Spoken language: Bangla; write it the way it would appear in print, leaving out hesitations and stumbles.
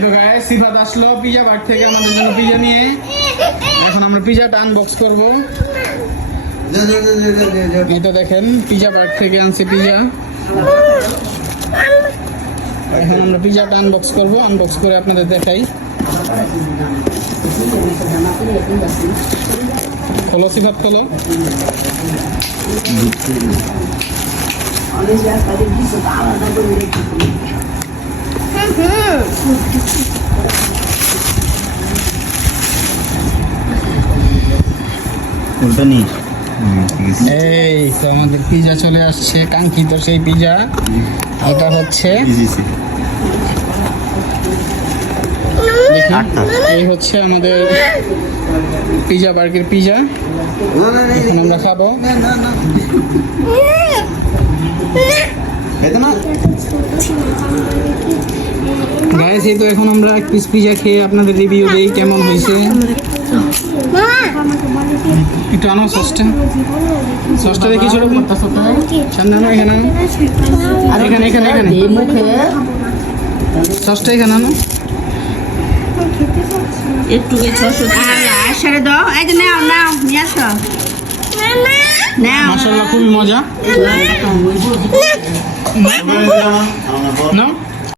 তো গাইস সিফাত আসলো পিজা বাট থেকে আমাদের জন্য পিজা নিয়ে। এখন আমরা পিজাটা আনবক্স করব। এই তো দেখেন পিজা বাট থেকে আনছে পিজা। এখন আমরা পিজাটা আনবক্স করব, আনবক্স করে আপনাদের দেখাই। খোলো সিফাত খোলো। এই তো আমাদের পিজা চলে আসছে, কাঙ্ক্ষিত সেই পিজা। এটা হচ্ছে এই হচ্ছে আমাদের পিজা বার্গের পিজা। এখন আমরা খাবো। গাইস এই তো এখন আমরা এক পিস পিজা খেয়ে আপনাদের রিভিউ দেই কেমন হয়েছে। একটু আনো সসটা দেখি ছোট সামনে আনো, এখানে আনো, এখানে এখানে এখানে সসটা এখানে আনো। একটু সারে দাও, এই যে নাও নাও নিয়ে আসো। মাশাআল্লাহ খুবই মজা। নাও